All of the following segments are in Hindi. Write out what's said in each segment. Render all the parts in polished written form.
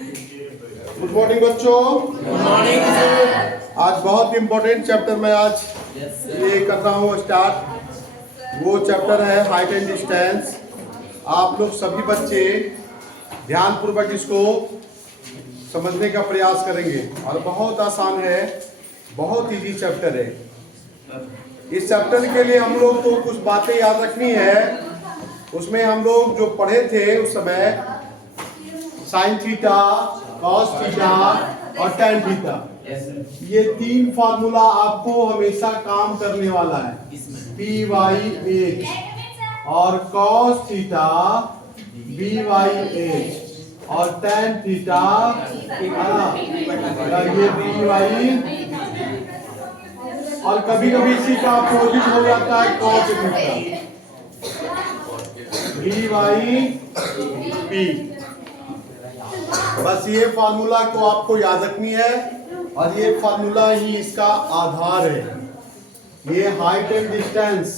गुड मॉर्निंग बच्चों। Good morning sir. आज बहुत इंपॉर्टेंट चैप्टर मैं आज ये कर रहा हूँ स्टार्ट। वो चैप्टर है हाइट एंड डिस्टेंस। आप लोग सभी बच्चे ध्यानपूर्वक इसको समझने का प्रयास करेंगे और बहुत आसान है, बहुत इजी चैप्टर है। इस चैप्टर के लिए हम लोग को कुछ बातें याद रखनी है। उसमें हम लोग जो पढ़े थे उस समय साइन थीटा, कॉस थीटा और टैन थीटा, ये तीन फार्मूला आपको हमेशा काम करने वाला है। पी वाई एच और cos theta B by H और टैन थीटा ये बी वाई, और कभी कभी इसी का अपोजिट हो जाता है cos theta B by P. बस ये फार्मूला को आपको याद रखनी है और ये फार्मूला ही इसका आधार है। ये height and distance,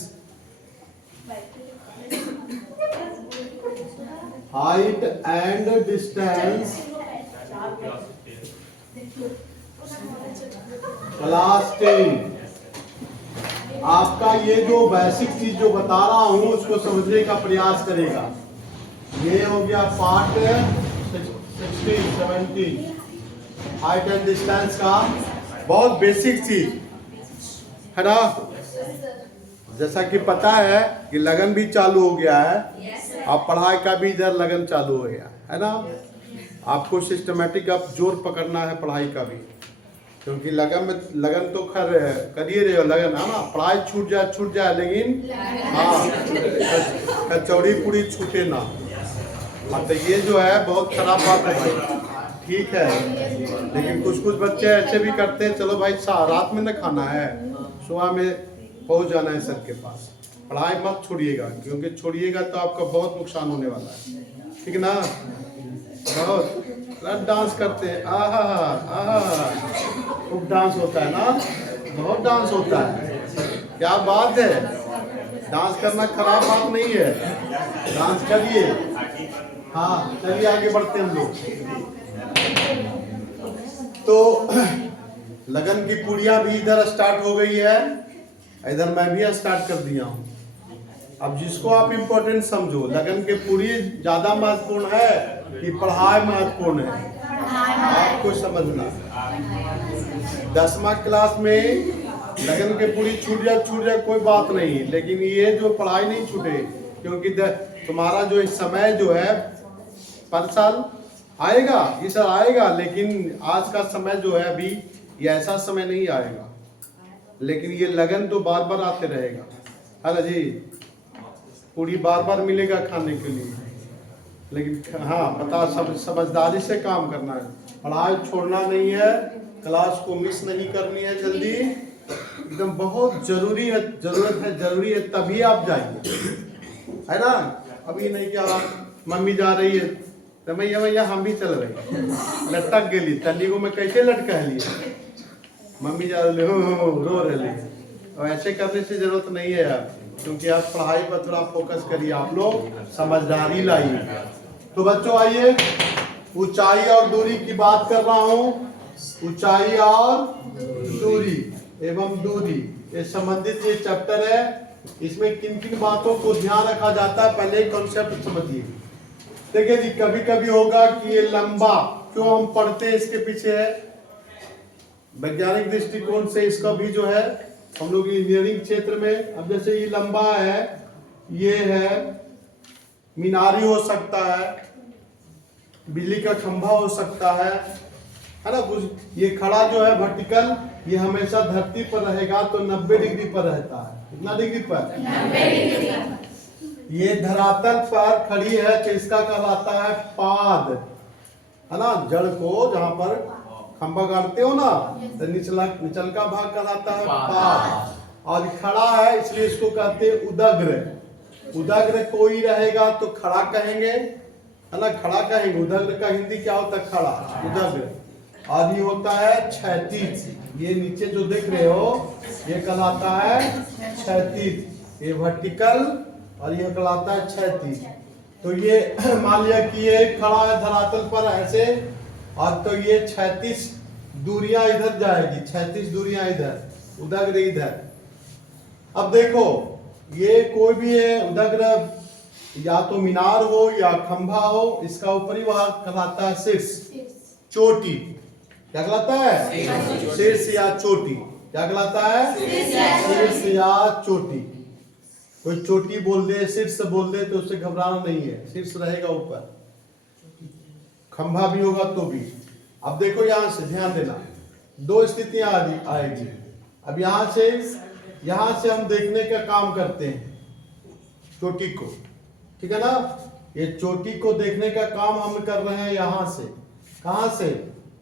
height and distance class 10। आपका ये जो बेसिक चीज जो बता रहा हूं उसको समझने का प्रयास करेगा। ये हो गया पार्ट 16, 17 हाइट एंड डिस्टेंस का बहुत बेसिक चीज है ना। जैसा कि पता है कि लगन भी चालू हो गया है, अब पढ़ाई का भी इधर लगन चालू हो गया है ना। आपको सिस्टमेटिक अब जोर पकड़ना है पढ़ाई का भी, क्योंकि लगन तो कर ही रहे हो लगन, है ना। पढ़ाई छूट जाए लेकिन हाँ कचौड़ी पूरी छूटे ना। हाँ तो ये जो है बहुत खराब बात है भाई, ठीक है। लेकिन कुछ बच्चे ऐसे भी करते हैं, चलो भाई रात में न खाना है, सुबह में पहुंच जाना है सर के पास। पढ़ाई मत छोड़िएगा, क्योंकि छोड़िएगा तो आपका बहुत नुकसान होने वाला है, ठीक ना। बहुत डांस करते हैं, खूब डांस होता है ना, बहुत डांस होता है। क्या बात है, डांस करना खराब बात नहीं है, डांस करिए। हाँ चलिए आगे बढ़ते हैं हम लोग। तो लगन की पुड़िया भी इधर स्टार्ट हो गई है, इधर मैं भी स्टार्ट कर दिया हूँ। अब जिसको आप इम्पोर्टेंट समझो, लगन के पूरी ज्यादा महत्वपूर्ण है कि पढ़ाई महत्वपूर्ण है, आपको समझना। 10वीं क्लास में लगन के पूरी छूट जाए कोई बात नहीं, लेकिन ये जो पढ़ाई नहीं छूटे, क्योंकि तुम्हारा जो समय जो है पर साल आएगा, ये सर आएगा, लेकिन आज का समय जो है अभी ये ऐसा समय नहीं आएगा, लेकिन ये लगन तो बार बार आते रहेगा, है ना जी। पूरी बार बार मिलेगा खाने के लिए, लेकिन हाँ पता समझदारी से काम करना है, पढ़ाई छोड़ना नहीं है, क्लास को मिस नहीं करनी है जल्दी, एकदम बहुत जरूरी है तभी आप जाइए, है ना। अभी नहीं क्या मम्मी जा रही है तो भैया हम भी चल रहे, लटक गई तली को मैं कैसे लटका लिए, मम्मी जा रही हो रो रही। और ऐसे करने से जरूरत नहीं है यार, क्योंकि आप पढ़ाई पर थोड़ा फोकस करिए, आप लोग समझदारी लाइए। तो बच्चों आइए, ऊंचाई और दूरी की बात कर रहा हूँ। ऊंचाई और दूरी एवं दूरी ये संबंधित ये चैप्टर है। इसमें किन किन बातों को ध्यान रखा जाता है, पहले कॉन्सेप्ट समझिए। देखिए जी, कभी कभी होगा कि ये लंबा क्यों हम पढ़ते हैं, इसके पीछे है वैज्ञानिक दृष्टिकोण से इसका भी जो है हम लोग इंजीनियरिंग क्षेत्र में। अब जैसे ये लंबा है, ये है मीनारी हो सकता है, बिजली का खंभा हो सकता है ना। कुछ ये खड़ा जो है वर्टिकल, ये हमेशा धरती पर रहेगा तो 90 डिग्री पर रहता है। कितना डिग्री पर? 90 डिग्री। ये धरातल पर खड़ी है तो इसका कहलाता है पाद, है ना। जड़ को जहां पर खंभा गाड़ते हो ना, तो निचल का भाग कहलाता है पाद, और खड़ा है इसलिए इसको कहते हैं उदग्र। उदग्र कोई रहेगा तो खड़ा कहेंगे, है ना, खड़ा कहेंगे। उदग्र का हिंदी क्या होता है? खड़ा, उदग्र। और ये होता है क्षैतिज, ये नीचे जो देख रहे हो ये कहलाता है क्षैतिज, ये वर्टिकल और ये कहलाता है क्षैतिज। तो ये मान लिया कि ये खड़ा है धरातल पर ऐसे, और तो ये 36 दूरियां इधर जाएगी, 36 दूरियां इधर, उदग्र इधर। अब देखो ये कोई भी है उदग्र, या तो मीनार हो या खंभा हो, इसका ऊपरी भाग कहलाता है शीर्ष, चोटी। क्या कहलाता है? शीर्ष या चोटी। क्या कहलाता है? शीर्ष या चोटी। कोई चोटी बोल दे, शीर्ष बोल दे तो उससे घबराना नहीं है, शीर्ष रहेगा ऊपर, खंभा भी होगा तो भी। अब देखो यहां से ध्यान देना, दो स्थितियां आएगी। अब यहां से हम देखने का काम करते हैं चोटी को, ठीक है ना। ये चोटी को देखने का काम हम कर रहे हैं यहां से। कहां से?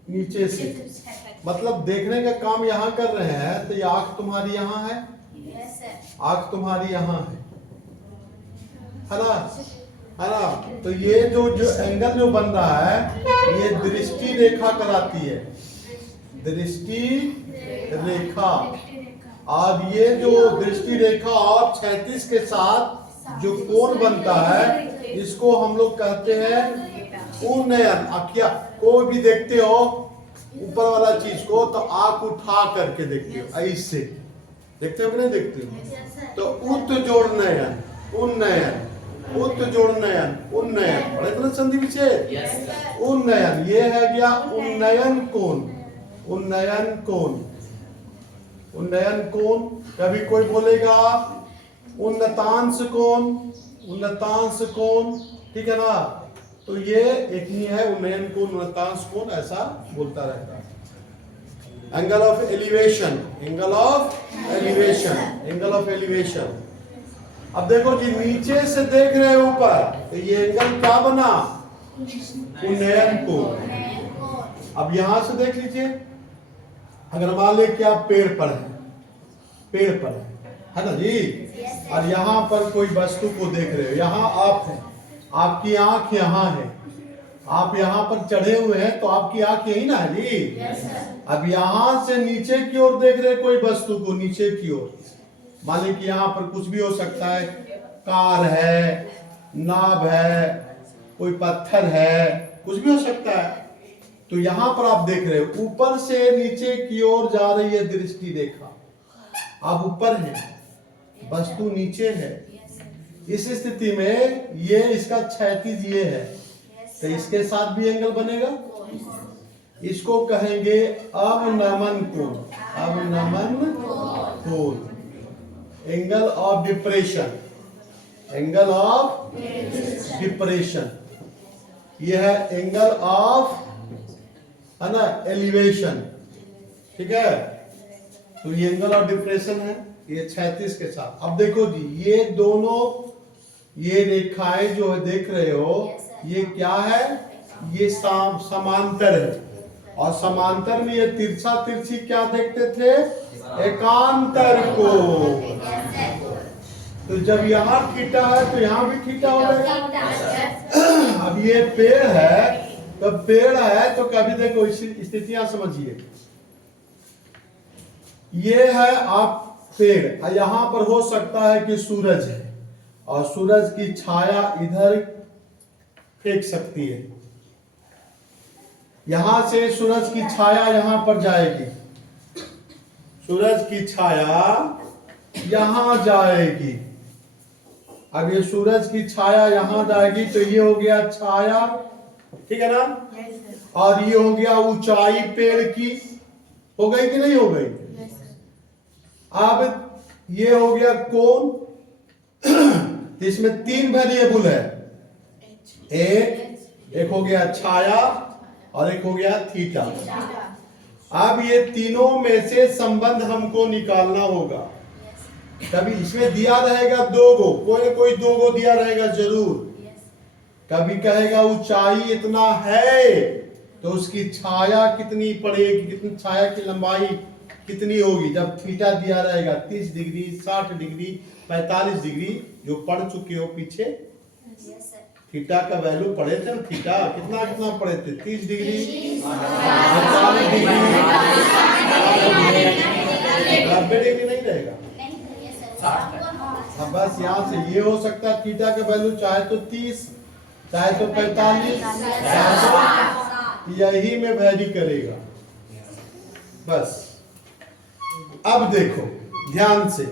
नीचे से। मतलब देखने का काम यहां कर रहे हैं, तो ये आंख तुम्हारी यहां है, आंख तुम्हारी यहां है ना, है ना। तो ये जो एंगल जो बन रहा है, ये दृष्टि रेखा कहलाती है, दृष्टि रेखा। और ये जो दृष्टि रेखा और 36 के साथ जो कोण बनता है, इसको हम लोग कहते हैं उन्नयन। क्या कोई भी देखते हो ऊपर वाला चीज को, तो आंख उठा करके देखते हो, ऐसे देखते हो कि नहीं देखते हो? तो उत जोड़ नयन, उन्नयन, उत जोड़ नयन, उन्नयन। पढ़े तो ना संधि विच्छेद? उन्नयन, ये है गया उन्नयन कोण, उन्नयन कोण, उन्नयन कोण। कभी कोई बोलेगा उन्नतांश कोण, उन्नतांश कोण, ठीक है ना। तो ये एक ही है, उन्नयन कोण, उन्नतांश कोण, ऐसा बोलता रहता है। Angle of elevation, angle of elevation, angle of elevation. अब देखो जी, नीचे से देख रहे हैं ऊपर, तो ये एंगल क्या बना? उन्नयन कोण। अब यहां से देख लीजिए, अगर मान ले कि आप पेड़ पर हैं, पेड़ पर है ना जी, और यहाँ पर कोई वस्तु को देख रहे हो, यहाँ आप हैं, आपकी आंख यहाँ है, आप यहाँ पर चढ़े हुए हैं, तो आपकी आंख यही ना है जी। अब यहाँ से नीचे की ओर देख रहे कोई वस्तु को, नीचे की ओर, मान लीजिए कि यहाँ पर कुछ भी हो सकता है, कार है, नाव है, कोई पत्थर है, कुछ भी हो सकता है। तो यहाँ पर आप देख रहे हो ऊपर से नीचे की ओर जा रही है दृष्टि रेखा। आप ऊपर हैं, वस्तु नीचे है, इस स्थिति में ये इसका क्षैतिज ये है, तो इसके साथ भी एंगल बनेगा। इसको कहेंगे अवनमन कोण, अवनमन कोण, angle of depression, angle of depression. यह है एंगल ऑफ, है ना, एलिवेशन, ठीक है। तो ये एंगल ऑफ डिप्रेशन है, ये 36 के साथ। अब देखो जी, ये दोनों ये रेखाएं जो है देख रहे हो, ये क्या है? ये समांतर है, और समांतर में ये तिरछा तिरछी क्या देखते थे? एकांतर को। तो जब यहाँ थीटा है तो यहाँ भी थीटा हो जाएगा। अब ये पेड़ है, तो पेड़ है तो कभी देखो स्थितियां समझिए, ये है आप पेड़, यहां पर हो सकता है कि सूरज है, और सूरज की छाया इधर फेंक सकती है, यहां से सूरज की छाया यहां पर जाएगी, सूरज की छाया यहां जाएगी। अब ये सूरज की छाया यहां जाएगी, तो ये हो गया छाया, ठीक है ना। और ये हो गया ऊंचाई पेड़ की, हो गई कि नहीं हो गई? अब ये हो गया कोण। इसमें 3 वेरिएबल है, एक हो गया छाया और एक हो गया थीटा। अब ये तीनों में से संबंध हमको निकालना होगा। कभी इसमें दिया रहेगा 2 गो, कोई ना कोई 2 गो दिया रहेगा जरूर। कभी कहेगा ऊंचाई इतना है तो उसकी छाया कितनी पड़ेगी, कितनी छाया की लंबाई कितनी होगी। जब थीटा दिया रहेगा 30 डिग्री, 60 डिग्री, 45 डिग्री, जो पढ़ चुके हो पीछे, थीटा का वैल्यू पढ़े थे ना, थीटा कितना कितना पढ़े थे? 30 डिग्री, 45 डिग्री, 90 डिग्री नहीं रहेगा। अब बस यहाँ से ये हो सकता है थीटा का वैल्यू चाहे तो 30, चाहे तो 45, चाहे तो यही में वैरी करेगा। बस अब देखो ध्यान से,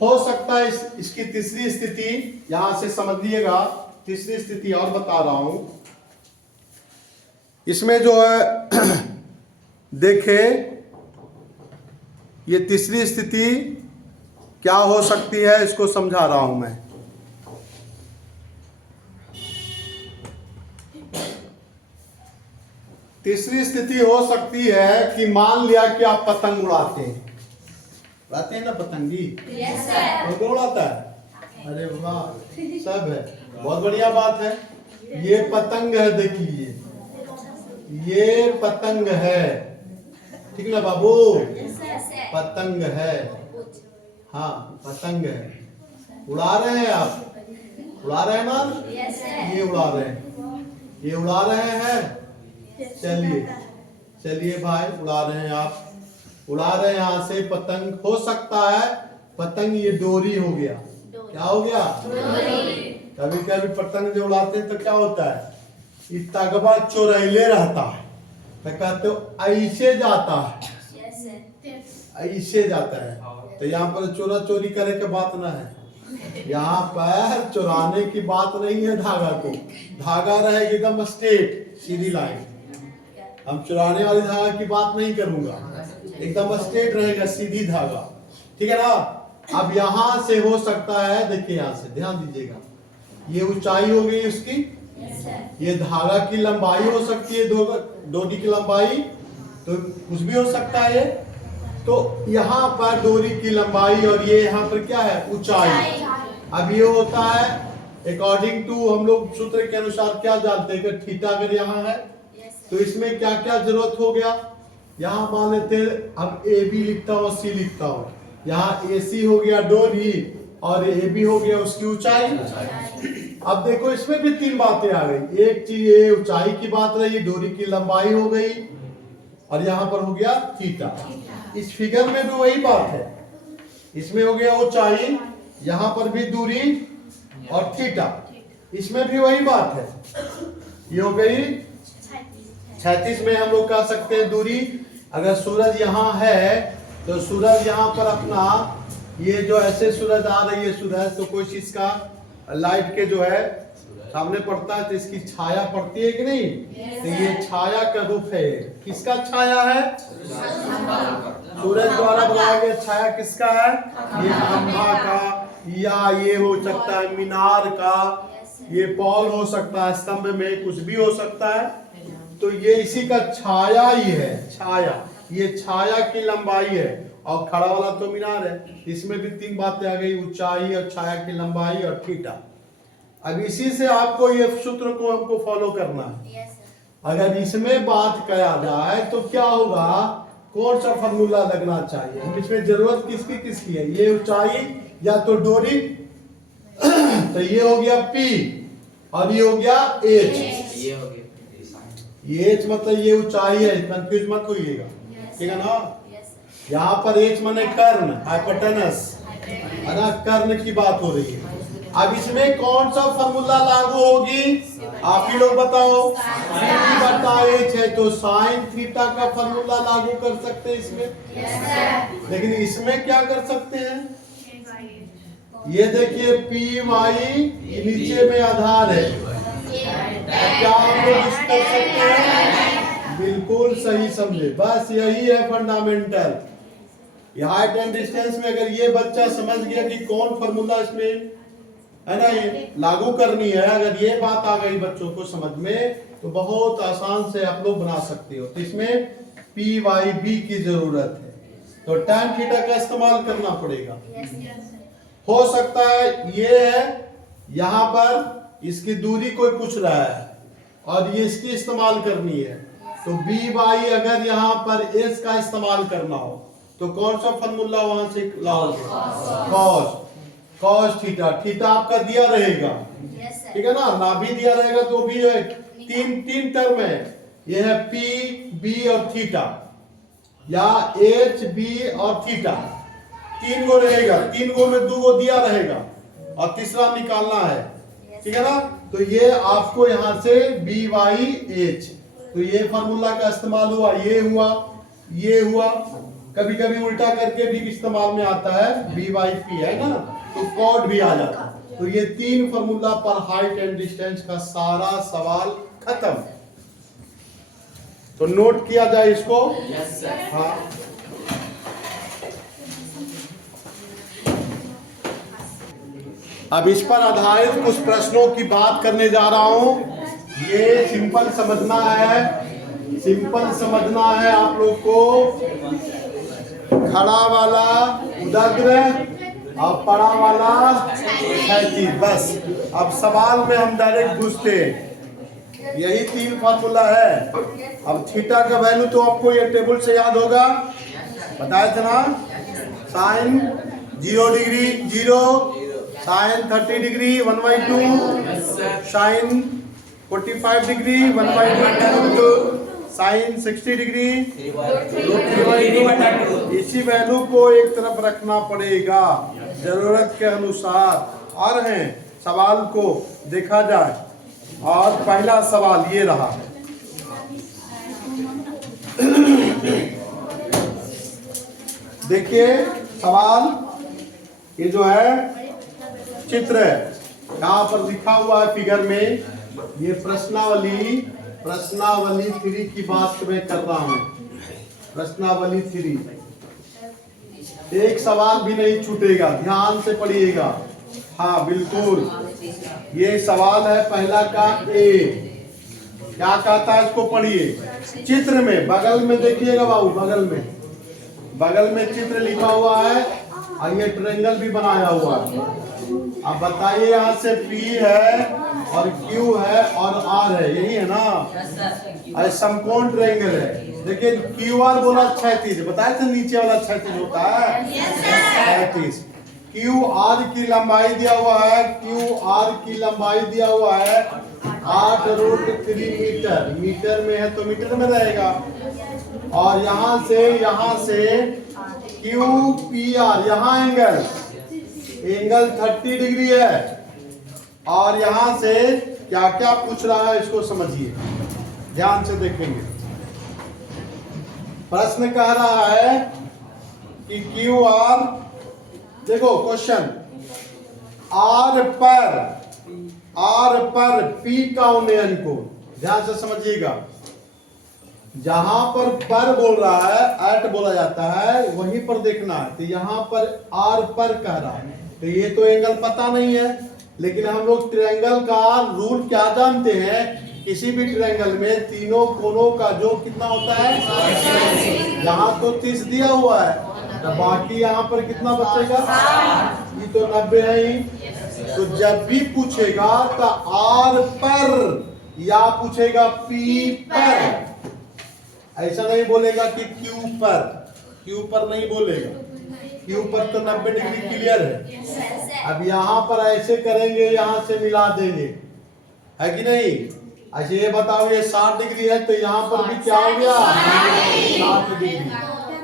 हो सकता है इसकी तीसरी स्थिति, यहां से समझ लिएगा। तीसरी स्थिति और बता रहा हूं, इसमें जो है देखे ये तीसरी स्थिति क्या हो सकती है, इसको समझा रहा हूं मैं। तीसरी स्थिति हो सकती है कि मान लिया कि आप पतंग उड़ाते हैं, उड़ाते हैं ना पतंगी? Yes, sir. कौन उड़ाता है? अरे वाह, सब है, बहुत बढ़िया बात है। ये पतंग है, देखिए ये पतंग है, ठीक ना बाबू? पतंग है, हाँ पतंग है। उड़ा रहे हैं आप, उड़ा रहे हैं ना? ये उड़ा रहे हैं, ये उड़ा रहे हैं। चलिए चलिए भाई, उड़ा रहे हैं आप, उड़ा रहे हैं यहाँ से पतंग। हो सकता है पतंग ये डोरी हो गया। क्या हो गया? कभी कभी पतंग जो उड़ाते हैं तो क्या होता है, ये तगबा चोरैले रहता है, तो कहते हो ऐसे जाता है, ऐसे जाता है। तो यहाँ पर चोरा चोरी करे के बात ना है, यहाँ पर चुराने की बात नहीं है। धागा को, धागा रहेगी एकदम स्ट्रेट सीधी लाइन, हम चुराने वाली धागा की बात नहीं करूंगा, एकदम स्ट्रेट रहेगा सीधी धागा, ठीक है ना? अब यहां से हो सकता है, देखिए यहां से ध्यान दीजिएगा, ये ऊंचाई हो गई उसकी, ये धागा की लंबाई हो सकती है, डोरी की लंबाई, तो कुछ भी हो सकता है ये। तो यहाँ पर डोरी की लंबाई और ये यहाँ पर क्या है, ऊंचाई। अब ये होता है अकॉर्डिंग टू, हम लोग सूत्र के अनुसार क्या जानते हैं कि थीटा अगर यहाँ है तो इसमें क्या क्या जरूरत हो गया। यहाँ मान लेते हैं, अब ए बी लिखता हूँ, सी लिखता हूँ, यहाँ ए सी हो गया डोरी और ए बी हो गया उसकी ऊंचाई। अब देखो इसमें भी तीन बातें आ गई, एक चीज ये ऊंचाई की बात रही, डोरी की लंबाई हो गई, और यहाँ पर हो गया थीटा। इस फिगर में भी वही बात है, इसमें हो गया ऊंचाई, यहाँ पर भी दूरी और थीटा, इसमें भी वही बात है। ये हो गई 36 में हम लोग कह सकते हैं दूरी। अगर सूरज यहाँ है तो सूरज यहाँ पर अपना, ये जो ऐसे सूरज आ रही है सूरज, तो कुछ इसका लाइट के जो है सामने पड़ता है तो इसकी छाया पड़ती है कि नहीं? तो ये छाया का रूप है, किसका छाया है? सूरज द्वारा बनाया गया छाया किसका है? ये खंभा का, या ये हो सकता है मीनार का, ये पॉल हो सकता है, स्तंभ में कुछ भी हो सकता है। तो ये इसी का छाया ही है, छाया, ये छाया की लंबाई है, और खड़ा वाला तो मीनार है। इसमें भी तीन बातें आ गई, ऊंचाई और छाया की लंबाई और थीटा। अब इसी से आपको ये सूत्र को हमको फॉलो करना है। अगर इसमें बात किया जाए तो क्या होगा, कौन सा फॉर्मूला लगना चाहिए, हम इसमें जरूरत किसकी किसकी है, ये ऊंचाई या तो डोरी, तो ये हो गया P और ये हो गया H। ये H मतलब ये ऊंचाई है, कंफ्यूज मत होइएगा, ठीक है ना? यहाँ पर H माने कर्ण, हाइपोटेनस, है ना, कर्ण की बात हो रही है। अब इसमें कौन सा फॉर्मूला लागू होगी, आप ही लोग बताओ। H है तो साइन थीटा का फॉर्मूला लागू कर सकते हैं इसमें। लेकिन इसमें क्या कर सकते हैं, ये देखिए पी वाई नीचे में आधार है, क्या हम लोग इस कर सकते हैं? बिल्कुल सही समझे, बस यही है फंडामेंटल। हाइट एंड डिस्टेंस में अगर ये बच्चा समझ गया कि कौन फॉर्मूला इसमें है ना ये लागू करनी है, अगर ये बात आ गई बच्चों को समझ में, तो बहुत आसान से आप लोग बना सकते हो। तो इसमें पी वाई बी की जरूरत है, तो tan थीटा का इस्तेमाल करना पड़ेगा। हो सकता है ये है, यहाँ पर इसकी दूरी कोई पूछ रहा है और ये इसकी इस्तेमाल करनी है, तो बी वाई अगर यहाँ पर एस का इस्तेमाल करना हो तो कौन सा फॉर्मूला वहां से लाओगे? कॉस, कॉस थीटा, थीटा आपका दिया रहेगा, ठीक है ना, ना भी दिया रहेगा तो भी है, तीन टर्म है, ये है पी बी और थीटा, या एच बी और थीटा, तीन गो रहेगा, तीन गो में दो गो दिया रहेगा और तीसरा निकालना है, ठीक है ना। तो ये आपको यहां से बी वाई एच तो ये फार्मूला का इस्तेमाल हुआ, ये हुआ। कभी कभी उल्टा करके भी इस्तेमाल में आता है, BYP है ना, तो कॉट भी आ जाता है। तो ये 3 फार्मूला पर हाइट एंड डिस्टेंस का सारा सवाल खत्म। तो नोट किया जाए इसको। Yes, sir. हाँ, अब इस पर आधारित कुछ प्रश्नों की बात करने जा रहा हूं। ये सिंपल समझना है आप लोग को। खड़ा वाला उदग्र और पड़ा वाला क्षैतिज, बस। अब सवाल में हम डायरेक्ट घुसते हैं। यही 3 फार्मूला है। अब थीटा का वैल्यू तो आपको ये टेबल से याद होगा, बताया था ना। Sine 0 degree 0, sine 30 degree 1/2, sine 45 degree 1/2, sine 60 degree 3/2। इसी वैल्यू को एक तरफ रखना पड़ेगा जरूरत के अनुसार। और हैं सवाल को देखा जाए, और पहला सवाल ये रहा। देखिए सवाल, ये जो है चित्र है, यहाँ पर लिखा हुआ है फिगर में। ये प्रश्नावली 3 की बात मैं कर रहा हूँ। प्रश्नावली 3, एक सवाल भी नहीं छूटेगा, ध्यान से पढ़िएगा। हाँ बिल्कुल, ये सवाल है पहला का ए। क्या कहता है, इसको पढ़िए। चित्र में बगल में देखिएगा बाबू, बगल में चित्र लिखा हुआ है, और ये ट्रायंगल भी बनाया हुआ है। अब बताइए, यहाँ से P है और Q है और R है, यही है ना। समकोण ट्रायंगल है। देखिए QR बोला क्षैतिज, बताया था नीचे वाला क्षैतिज होता है क्षैतिज। QR की लंबाई दिया हुआ है, QR की लंबाई दिया हुआ है 8√3 मीटर। मीटर में है तो मीटर में रहेगा। और यहाँ से QPR, यहाँ एंगल 30 डिग्री है। और यहाँ से क्या क्या पूछ रहा है इसको समझिए, ध्यान से देखेंगे। प्रश्न कह रहा है कि QR, देखो क्वेश्चन, R पर P का उन्नयन को ध्यान से समझिएगा। जहां पर बोल रहा है, एट बोला जाता है, वहीं पर देखना है। तो यहाँ पर R पर कह रहा है, तो ये तो एंगल पता नहीं है। लेकिन हम लोग ट्रायंगल का रूल क्या जानते हैं, किसी भी ट्रायंगल में तीनों कोनों का जो कितना होता है, यहाँ तो 30 दिया हुआ है, तो बाकी यहाँ पर कितना बचेगा, ये तो 90 है ही। तो जब भी पूछेगा तो R पर या पूछेगा P पर, ऐसा नहीं बोलेगा कि Q पर नहीं बोलेगा। Q पर तो 90 डिग्री क्लियर है। अब यहाँ पर ऐसे करेंगे, यहाँ से मिला देंगे, है कि नहीं। अच्छा ये बताओ, ये 60 डिग्री है तो यहाँ पर भी क्या हो गया, 60 डिग्री।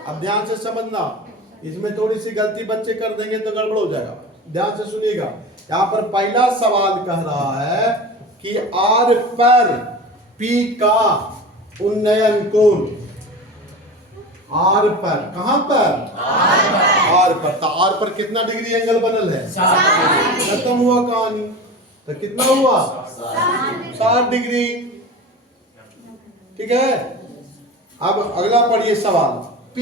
अब ध्यान से समझना, इसमें थोड़ी सी गलती बच्चे कर देंगे तो गड़बड़ हो जाएगा। ध्यान से सुनिएगा। यहाँ पर पहला सवाल कह रहा है कि R पर P का उन्नयन कोण, R पर, कहां पर, R पर। तो R पर कितना डिग्री एंगल बनल है, खत्म हुआ कहानी। तो कितना हुआ, 60 डिग्री। ठीक है। अब अगला पढ़िए सवाल, P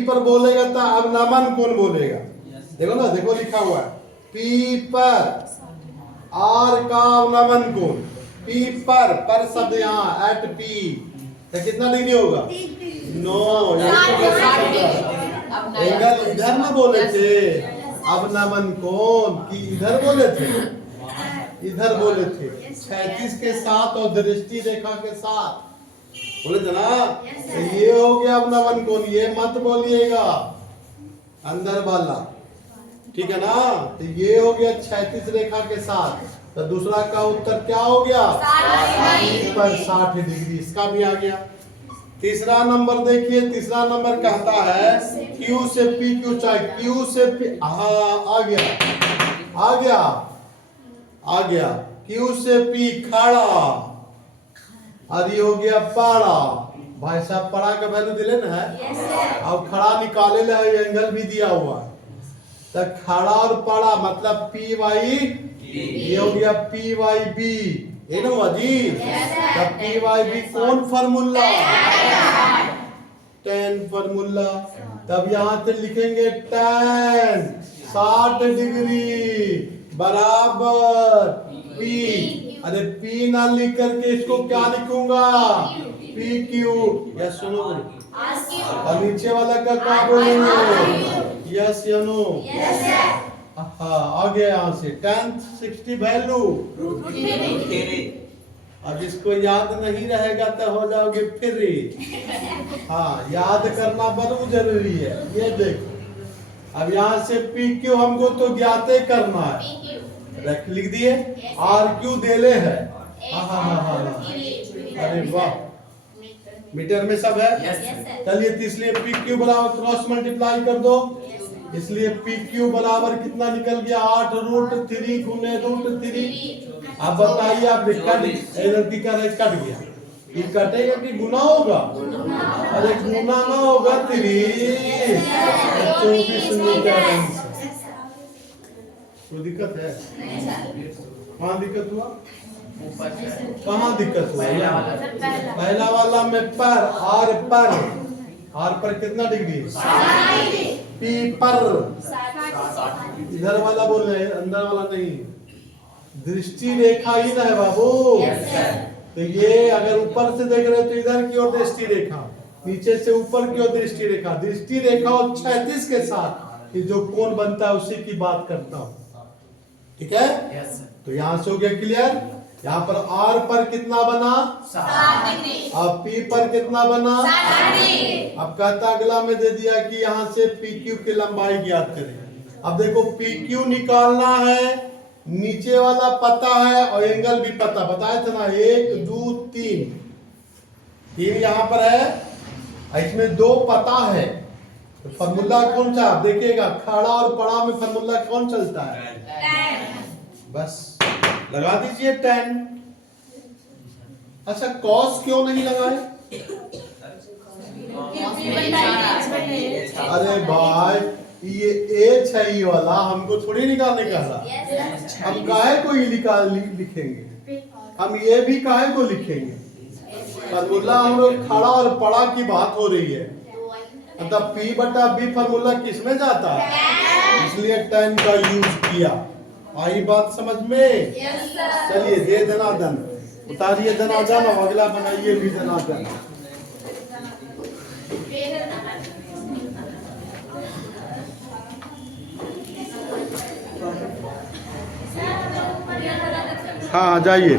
पर बोलेगा तो अब नमन कोण बोलेगा। देखो ना, देखो लिखा हुआ है P पर R का नमन कोण। P पर शब्द यहाँ एट P, तो कितना डिग्री होगा, 9। एंगल इधर ना बोले थे, अब नमन कोण की इधर बोले थे, इधर बोले थे, 36 के साथ और दृष्टि रेखा के साथ बोले थे ना। तो ये हो गया अब नमन कोण, ये मत बोलिएगा अंदर वाला, ठीक है ना। तो ये हो गया 36 रेखा के साथ। तो दूसरा का उत्तर क्या हो गया, P पर 60 डिग्री, इसका भी आ गया। तीसरा नंबर देखिए, तीसरा नंबर कहता है Q से P की ऊंचाई, Q से P, आ गया, Q से P खड़ा, और ये हो गया पाड़ा। भाई साहब पड़ा का वैल्यू दिले ना है। अब खड़ा निकाले ला एंगल भी दिया हुआ है। तो खड़ा और पड़ा मतलब पी वाई, ये हो गया पी वाई बी, ये ना हुआ जी। तब पी वाई बी कौन फार्मूला? tan formula. तब यहाँ से लिखेंगे tan 60 डिग्री बराबर पी। अरे पी ना लिख करके इसको क्या लिखूंगा? P Q. यस सुनो, और नीचे वाला का क्या बोलेंगे? यस या नो? हाँ आ गया यहाँ से tan 60 वैल्यू। अब इसको याद नहीं रहेगा तो हो जाओगे फ्री। हाँ याद करना बहुत जरूरी है। ये देखो अब यहाँ से पी क्यू हमको तो ज्ञाते करना है, रख लिख दिए। आर क्यू देले है। हाँ हाँ हाँ हाँ, अरे वाह, मीटर में सब है। चलिए तो इसलिए पी क्यू बराबर क्रॉस मल्टीप्लाई कर दो। इसलिए पी क्यू बराबर कितना निकल गया? 8√3 गुने √3। अब बताइए आप लड़की का रेट कट गया, ये कटेगा कि गुना होगा? अरे गुना ना होगा 3। 24 मीटर। कोई दिक्कत है? कहाँ दिक्कत हुआ? कहाँ दिक्कत हुआ? पहला वाला में आर पर कितना डिग्री? पी पर। इधर वाला बोल रहे हैं, अंदर वाला नहीं। दृष्टि रेखा ही ना है बाबू। तो ये अगर ऊपर से देख रहे हो तो इधर की ओर दृष्टि रेखा, नीचे से ऊपर की ओर दृष्टि रेखा। दृष्टि रेखा और 36 के साथ ये जो कोण बनता है उसी की बात करता हूँ, ठीक है? तो यहाँ से हो गया क्लियर। यहाँ पर आर पर कितना बना? 60 डिग्री। अब पी पर कितना बना? 60 डिग्री। अब कहता अगला में दे दिया कि यहाँ से पी क्यू की लंबाई ज्ञात करें। अब देखो पी क्यू निकालना है, नीचे वाला पता है और एंगल भी पता, बताया था ना 1 2 3 यहाँ पर है। इसमें 2 पता है तो फॉर्मूला कौन सा आप देखिएगा? खड़ा और पड़ा में फॉर्मूला कौन चलता है? बस लगा दीजिए tan। अच्छा कॉस क्यों नहीं लगाए? अरे भाई ये एच है, ये वाला हमको थोड़ी निकालने का था। हम काहे को ही लिखेंगे, हम ये भी काहे को लिखेंगे? फॉर्मूला हम लोग खड़ा और पड़ा की बात हो रही है। मतलब P बटा B फॉर्मूला किस में जाता है? इसलिए tan का यूज किया। आई बात समझ में? चलिए दे धनाधन, उतारिए धनाधन और अगला बनाइए भी धनाधन। हाँ जाइए।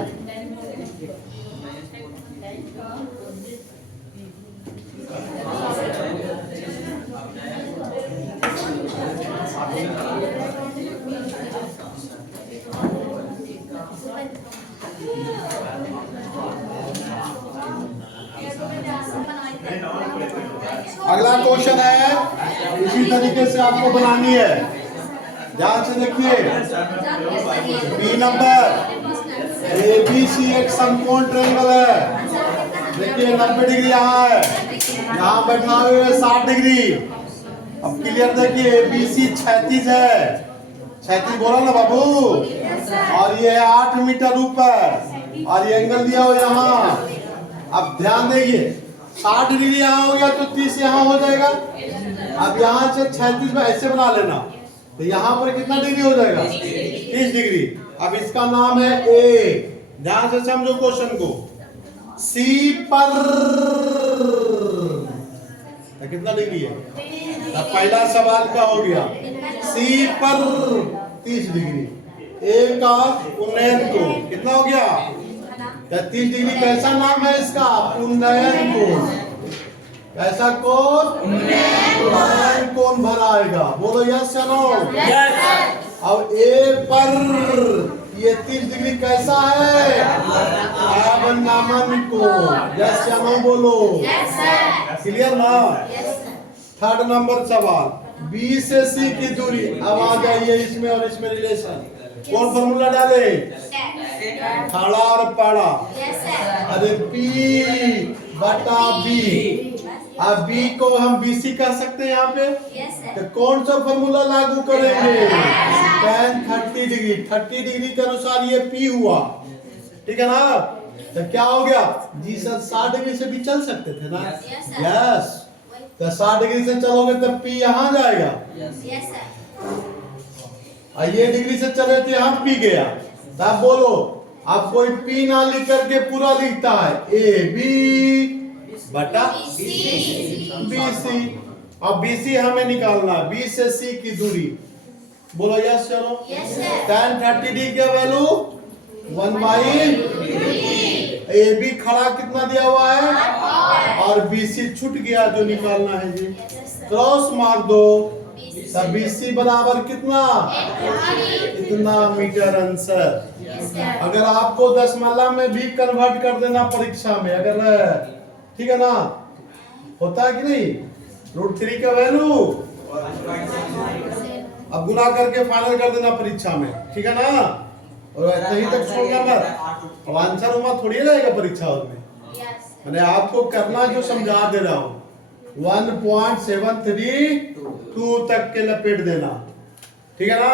अगला क्वेश्चन है, इसी तरीके से आपको बनानी है। ध्यान से देखिए, बी नंबर ABC एक समकोण ट्रायंगल है। देखिए 90 डिग्री यहाँ है, यहाँ बैठना हुआ 60 डिग्री। अब क्लियर देखिए ABC 36 है, 36 बोला ना बाबू। और ये है 8 मीटर ऊपर और ये एंगल दिया हो यहाँ। अब ध्यान देंगे 60 डिग्री यहाँ हो गया तो 30 यहाँ हो जाएगा। अब यहाँ से 36 में ऐसे बना लेना तो यहाँ पर कितना डिग्री हो जाएगा? 30 डिग्री। अब इसका नाम है ए। ध्यान से समझो क्वेश्चन को। सी पर तो कितना डिग्री है? अब पहला सवाल का हो गया सी पर 30 डिग्री। ए का उन्नयन कोण कितना हो गया? 30 डिग्री। कैसा नाम है इसका? उन्नयन कोण। कैसा कोण? उन्नयन कोण बनाएगा। बोलो यस या नो? अब ए पर ये 30 डिग्री कैसा है? अवनमन कोण। यस या नो बोलो? क्लियर ना? थर्ड नंबर सवाल, बी से सी की दूरी। अब आ जाइए इसमें और इसमें रिलेशन। कौन फॉर्मूला डाले? खड़ा और पड़ा। अरे P बटा B। अब B को हम BC कह सकते हैं यहाँ पे। तो कौन सा फॉर्मूला लागू करेंगे? tan 30 डिग्री, 30 डिग्री के अनुसार ये P हुआ, ठीक है ना। तो क्या हो गया जी सर, 60 डिग्री से भी चल सकते थे ना। यस, तो 60 डिग्री से चलोगे तो P यहाँ जाएगा। ये डिग्री से चले तो यहाँ P गया। तब बोलो, अब कोई P ना लिख करके पूरा लिखता है AB बटा BC। अब BC हमें निकालना, B से C की दूरी। बोलो यस चलो। tan 30 डिग्री का वैल्यू 1/3। AB खड़ा कितना दिया हुआ है और BC छूट गया जो निकालना है जी। क्रॉस मार दो, तब BC बराबर कितना? इतना मीटर आंसर। अगर आपको दशमलव में भी कन्वर्ट कर देना परीक्षा में, अगर ठीक है ना, होता है कि नहीं, √3 का वैल्यू अब गुना करके फाइनल कर देना परीक्षा में, ठीक है ना। और कहीं तक छोड़ना मत, अब आंसर उमा थोड़ी रहेगा परीक्षा में। मैंने आपको करना जो समझा दे रहा हूँ, 1.732 तक के लपेट देना, ठीक है ना।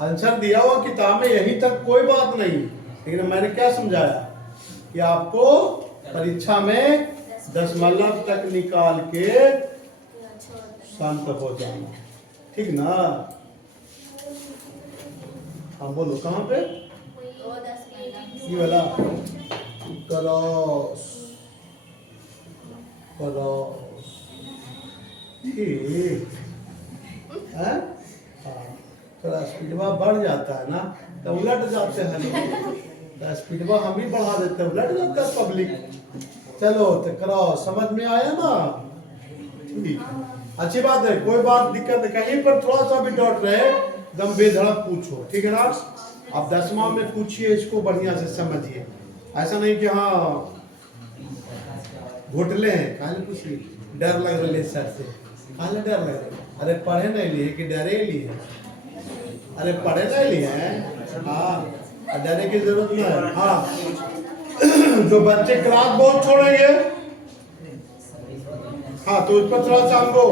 आंसर दिया हुआ किताब में, यहीं तक कोई बात नहीं, लेकिन मैंने क्या समझाया कि आपको परीक्षा में दशमलव तक निकाल के शांत हो जाना, ठीक ना। हाँ बोलो कहाँ पे? ये वाला क्रॉस क्रॉस, ठीक है। थोड़ा स्पीडवा बढ़ जाता है ना तो उलट जाते हैं लोग, तो स्पीडवा हम ही बढ़ा देते हैं, उलट जाता है पब्लिक। चलो तो क्रॉस समझ में आया ना, ठीक, अच्छी बात है, कोई बात दिक्कत है, कहीं पर थोड़ा सा भी डाउट रहे एकदम बेधड़क पूछो, ठीक है ना। आप 10वां में पूछिए, इसको बढ़िया से समझिए, ऐसा नहीं कि हाँ घोटले हैं, कहाँ पूछिए डर लग रहा है सर से, कहाँ डर लग रहा है? अरे पढ़े नहीं लिए कि डरे लिए? अरे पढ़े नहीं लिए हैं, हाँ डरे की जरूरत नहीं है। हाँ जो बच्चे क्लास बहुत छोड़ेंगे, हाँ तो उस पर थोड़ा सा हमको,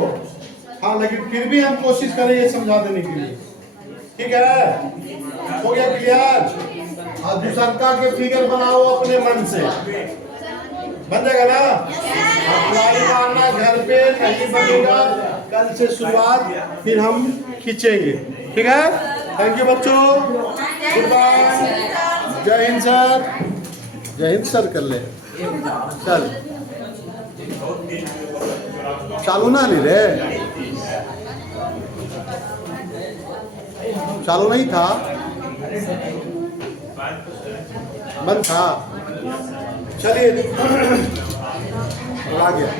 हाँ लेकिन फिर भी हम कोशिश करेंगे समझा देने के लिए, ठीक है। हो गया क्लियर? अब दूसरका के फिगर बनाओ अपने मन से, बन जाएगा ना। अप्लाई मारना घर पे नहीं बनेगा, कल से शुरुआत, फिर हम खींचेंगे, ठीक है। थैंक यू बच्चों, गुड बाय, जय हिंद सर, जय हिंद सर कर ले। चल चालू ना ले रे, चालू नहीं था, बंद था। चलिए आ गया।